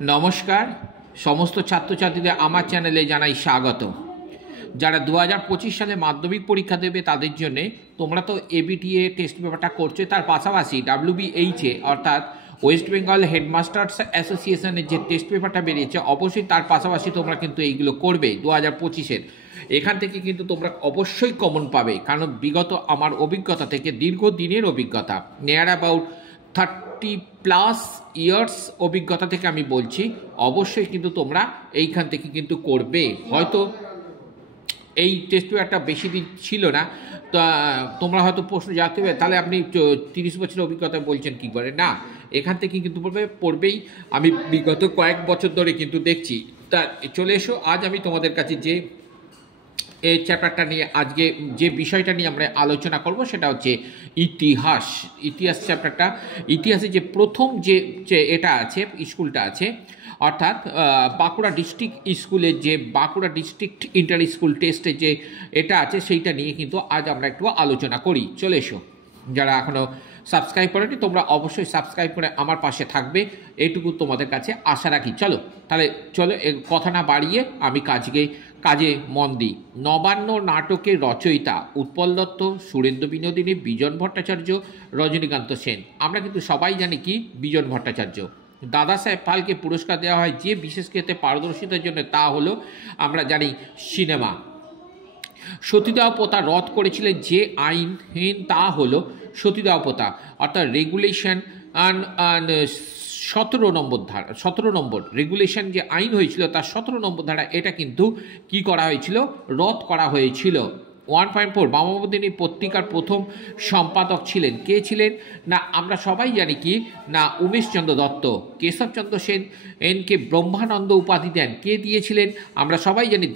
নমস্কার সমস্ত ছাত্রছাত্রীদের আমার চ্যানেলে জানাই স্বাগত। যারা 2025 সালে মাধ্যমিক পরীক্ষা দেবে তাদের জন্য তোমরা তো এবিটিএ টেস্ট পেপারটা করছো, তার পাশাপাশি WBH অর্থাৎ ওয়েস্ট বেঙ্গল হেডমাস্টার্স অ্যাসোসিয়েশনের যে টেস্ট পেপারটা বেরিয়েছে অবশ্যই তার পাশাপাশি তোমরা কিন্তু এইগুলো করবে 2025-এর। এখান থেকে কিন্তু তোমরা অবশ্যই কমন পাবে, কারণ বিগত আমার অভিজ্ঞতা থেকে, দীর্ঘদিনের অভিজ্ঞতা, নিয়ার অ্যাবাউট 30+ ইয়ার্স অভিজ্ঞতা থেকে আমি বলছি, অবশ্যই কিন্তু তোমরা এইখান থেকে কিন্তু করবে। হয়তো এই টেস্ট পেপারটা বেশি দিন ছিল না, তা তোমরা হয়তো প্রশ্ন জানতে হবে তাহলে আপনি 30 বছরের অভিজ্ঞতা বলছেন কী করে। না, এখান থেকে কিন্তু পড়বেই। আমি বিগত কয়েক বছর ধরে কিন্তু দেখছি। তা চলে এসো, আজ আমি তোমাদের কাছে যে এই চ্যাপ্টারটা নিয়ে, আজকে যে বিষয়টা নিয়ে আমরা আলোচনা করব সেটা হচ্ছে ইতিহাস। ইতিহাস চ্যাপ্টারটা, ইতিহাসে যে প্রথম যে এটা আছে, স্কুলটা আছে, অর্থাৎ বাঁকুড়া ডিস্ট্রিক্ট স্কুলের যে বাঁকুড়া ডিস্ট্রিক্ট ইন্টার স্কুল টেস্টে যে এটা আছে সেইটা নিয়ে কিন্তু আজ আমরা একটু আলোচনা করি। চলে এসো, যারা এখনও সাবস্ক্রাইব করেনি তোমরা অবশ্যই সাবস্ক্রাইব করে আমার পাশে থাকবে, এইটুকু তোমাদের কাছে আশা রাখি। চলো কথা না বাড়িয়ে আমি কাজে মন দিই। নবান্ন নাটকের রচয়িতা উৎপল দত্ত, সুরেন্দ্র বিনোদিনী, বিজন ভট্টাচার্য, রজনীকান্ত সেন। আমরা কিন্তু সবাই জানি কি বিজন ভট্টাচার্য। দাদা সাহেব ফালকে পুরস্কার দেওয়া হয় যে বিশেষ ক্ষেত্রে পারদর্শিতার জন্য, তা হলো আমরা জানি সিনেমা। সতীদাহ প্রথা রদ করেছিলেন যে আইন, তা হলো সতীদাহ প্রথা, অর্থাৎ রেগুলেশন 17 নম্বর রেগুলেশন যে আইন হয়েছিল তার 17 নম্বর ধারা, এটা কিন্তু কি করা হয়েছিল, রদ করা হয়েছিল। 1.4 বামবদিনী পত্রিকার প্রথম সম্পাদক ছিলেন কে ছিলেন না, আমরা সবাই জানি কি না, উমেশচন্দ্র দত্ত। কেশবচন্দ্র সেন এনকে ব্রহ্মানন্দ উপাধি দেন কে দিয়েছিলেন, আমরা সবাই জানি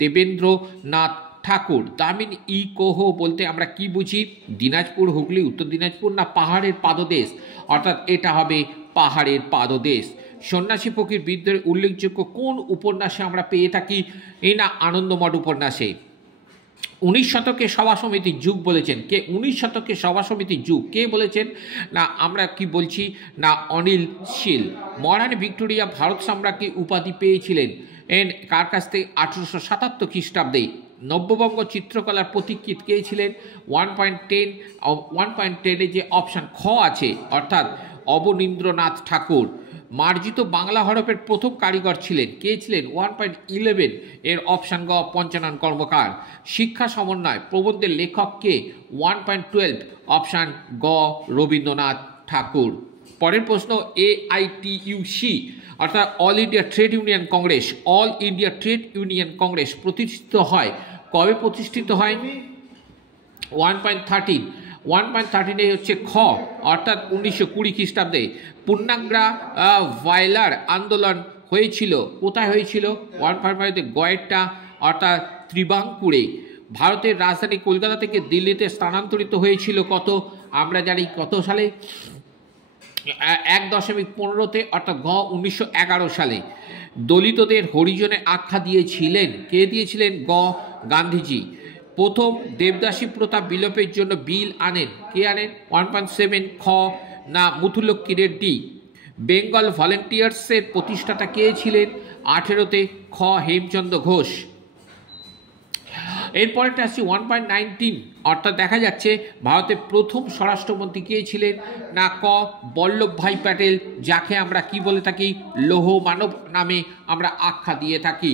দেবেন্দ্রনাথ ঠাকুর। দামিন কোহ বলতে আমরা কি বুঝি, দিনাজপুর, হুগলি, উত্তর দিনাজপুর না পাহাড়ের পাদদেশ, অর্থাৎ এটা হবে পাহাড়ের পাদদেশ। সন্ন্যাসী ফকির বিদ্রোহের উল্লেখযোগ্য কোন উপন্যাসে আমরা পেয়ে থাকি, এই না আনন্দমঠ উপন্যাসে। 19 শতকে সভা সমিতির যুগ বলেছেন কে, 19 শতকে সভা সমিতির যুগ কে বলেছেন না, আমরা কি বলছি না, অনিল শীল। মহারানী ভিক্টোরিয়া ভারত সাম্রাজ্ঞী উপাধি পেয়েছিলেন কার কাছ থেকে, 1877 খ্রিস্টাব্দে। নব্যবঙ্গ চিত্রকলার পথিকৃৎ কে ছিলেন, 1.10 যে অপশান খ আছে, অর্থাৎ অবনীন্দ্রনাথ ঠাকুর। মার্জিত বাংলা হরফের প্রথম কারিগর ছিলেন কে ছিলেন, 1.11 এর অপশান গ পঞ্চানন কর্মকার। শিক্ষা সমন্বয় প্রবন্ধের লেখক কে, 1.12 অপশান গ রবীন্দ্রনাথ ঠাকুর। পরের প্রশ্ন, AITUC অর্থাৎ all India trade union Congress প্রতিষ্ঠিত হয় কবে, প্রতিষ্ঠিত হয় 1.13 হচ্ছে খ, অর্থাৎ 1920 খ্রিস্টাব্দে। পূর্ণাঙ্গা ভাইলার আন্দোলন হয়েছিল কোথায় হয়েছিল, 1.5 গয়েরটা অর্থাৎ ত্রিবাঙ্কুরে। ভারতের রাজধানী কলকাতা থেকে দিল্লিতে স্থানান্তরিত হয়েছিল কত, আমরা জানি কত সালে, 1.15 অর্থাৎ ঘ 1911 সালে। দলিতদের হরিজনে আখ্যা দিয়েছিলেন কে দিয়েছিলেন, গ গান্ধীজি। প্রথম দেবদাসী প্রথা বিলোপের জন্য বিল আনেন কে আনেন, 1.7 খ না মুথুলক্ষ্মী রেড্ডি। বেঙ্গল ভলেন্টিয়ার্সের প্রতিষ্ঠাতা কে ছিলেন, 18তে খ হেমচন্দ্র ঘোষ। এরপরেটা আসছি 1.19, অর্থাৎ দেখা যাচ্ছে ভারতের প্রথম স্বরাষ্ট্রমন্ত্রী কে ছিলেন না, ক বল্লভভাই প্যাটেল, যাকে আমরা কি বলে থাকি, লৌহ মানব নামে আমরা আখ্যা দিয়ে থাকি।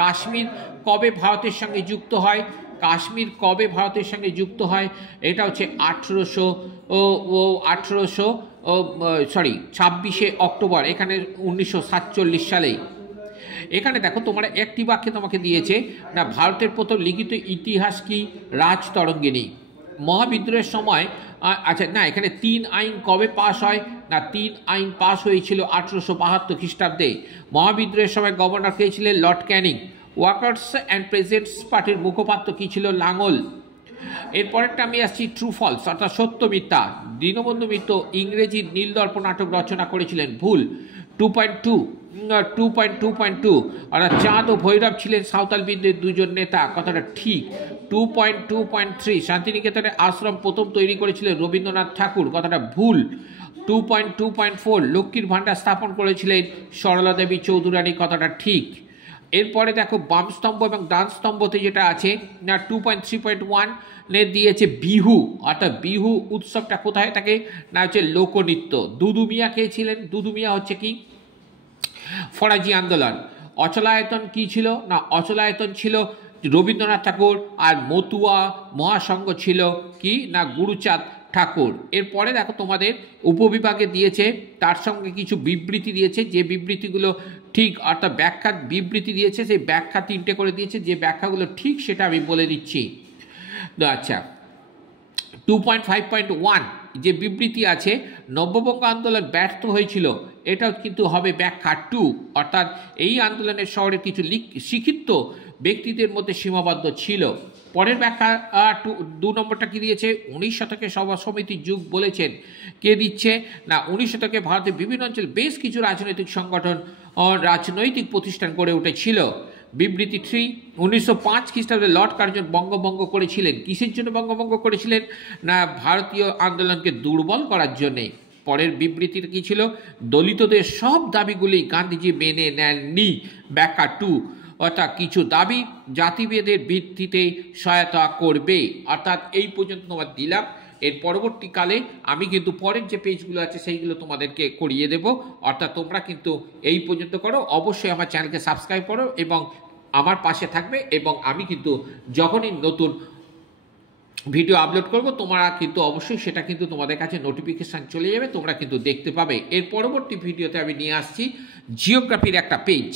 কাশ্মীর কবে ভারতের সঙ্গে যুক্ত হয়, কাশ্মীর কবে ভারতের সঙ্গে যুক্ত হয়, এটা হচ্ছে 26শে অক্টোবর, এখানে 1947 সালে। এখানে দেখো তোমরা একটি বাক্যে তোমাকে দিয়েছে না, ভারতের প্রথম লিখিত ইতিহাস কি, রাজতরঙ্গিনী। মহাবিদ্রোহের সময়, আচ্ছা না, এখানে 3 আইন কবে পাস হয় না, 3 আইন পাস হয়েছিল 1872 খ্রিস্টাব্দে। মহাবিদ্রোহের সময় গভর্নর কে ছিলেন, Lord Canning. Workers and presents পার্টির মুখপাত্র কি ছিল, লাঙ্গল। এরপরেরটা আমি আসছি ট্রু ফলস অর্থাৎ সত্য মিথ্যা। দীনবন্ধু মিত্র ইংরেজি নীলদর্প নাটক রচনা করেছিলেন, ভুল। 2.2 অর্থাৎ চাঁদ ও ভৈরব ছিলেন সাঁওতাল বিদ্রোহের দুজন নেতা, কথাটা ঠিক। 2.2.3 শান্তিনিকেতনের আশ্রম প্রথম তৈরি করেছিলেন রবীন্দ্রনাথ ঠাকুর, কথাটা ভুল। 2.2.4 লক্ষ্মীর ভাণ্ডার স্থাপন করেছিলেন সরলা দেবী চৌধুরানী, কথাটা ঠিক। এরপরে দেখো বাম স্তম্ভ এবং ডান স্তম্ভতে যেটা আছে না 2.3.1 দিয়েছে বিহু, অর্থাৎ বিহু উৎসবটা কোথায় থাকে না হচ্ছে লোকনৃত্য। দুদু মিয়া কে ছিলেন? দুদু মিয়া হচ্ছে কি ফরাজি আন্দোলন। অচলায়তন কি ছিল না অচলায়তন ছিল রবীন্দ্রনাথ ঠাকুর, আর মতুয়া মহাসংঘ ছিল কি না গুরুচাঁদ ঠাকুর। এরপরে দেখো তোমাদের উপবিভাগে দিয়েছে, তার সঙ্গে কিছু বিবৃতি দিয়েছে, যে বিবৃতিগুলো ঠিক অর্থাৎ ব্যাখ্যা বিবৃতি দিয়েছে, সেই ব্যাখ্যা 3টে করে দিয়েছে, যে ব্যাখ্যাগুলো ঠিক সেটা আমি বলে দিচ্ছি। আচ্ছা 2.5.1 যে বিবৃতি আছে নব্যবঙ্গ আন্দোলন ব্যর্থ হয়েছিল, এটাও কিন্তু হবে ব্যাখ্যা 2, অর্থাৎ এই আন্দোলনের শহরে কিছু শিক্ষিত ব্যক্তিদের মধ্যে সীমাবদ্ধ ছিল। পরের ব্যাখ্যা 2 নম্বরটা কি দিয়েছে? 19 শতকে সভা সমিতির যুগ বলেছেন। কে দিচ্ছে না 19 শতকে ভারতের বিভিন্ন অঞ্চলে বেশ কিছু রাজনৈতিক সংগঠন রাজনৈতিক প্রতিষ্ঠান গড়ে উঠেছিল। বিবৃতি 3 1905 খ্রিস্টাব্দে লর্ড কার্জন বঙ্গভঙ্গ করেছিলেন। কিসের জন্য বঙ্গভঙ্গ করেছিলেন না ভারতীয় আন্দোলনকে দুর্বল করার জন্যে। পরের বিবৃতিটা কি ছিল? দলিতদের সব দাবিগুলি গান্ধীজি মেনে নেননি, ব্যাখ্যা 2, অর্থাৎ কিছু দাবি জাতিভেদের ভিত্তিতে সহায়তা করবে। অর্থাৎ এই পর্যন্ত তোমার দিলাম। এর পরবর্তীকালে আমি কিন্তু পরের যে পেজগুলো আছে সেইগুলো তোমাদেরকে করিয়ে দেব, অর্থাৎ তোমরা কিন্তু এই পর্যন্ত করো। অবশ্যই আমার চ্যানেলকে সাবস্ক্রাইব করো এবং আমার পাশে থাকবে, এবং আমি কিন্তু যখনই নতুন ভিডিও আপলোড করব তোমরা কিন্তু অবশ্যই সেটা কিন্তু তোমাদের কাছে নোটিফিকেশান চলে যাবে, তোমরা কিন্তু দেখতে পাবে। এর পরবর্তী ভিডিওতে আমি নিয়ে আসছি জিওগ্রাফির একটা পেজ।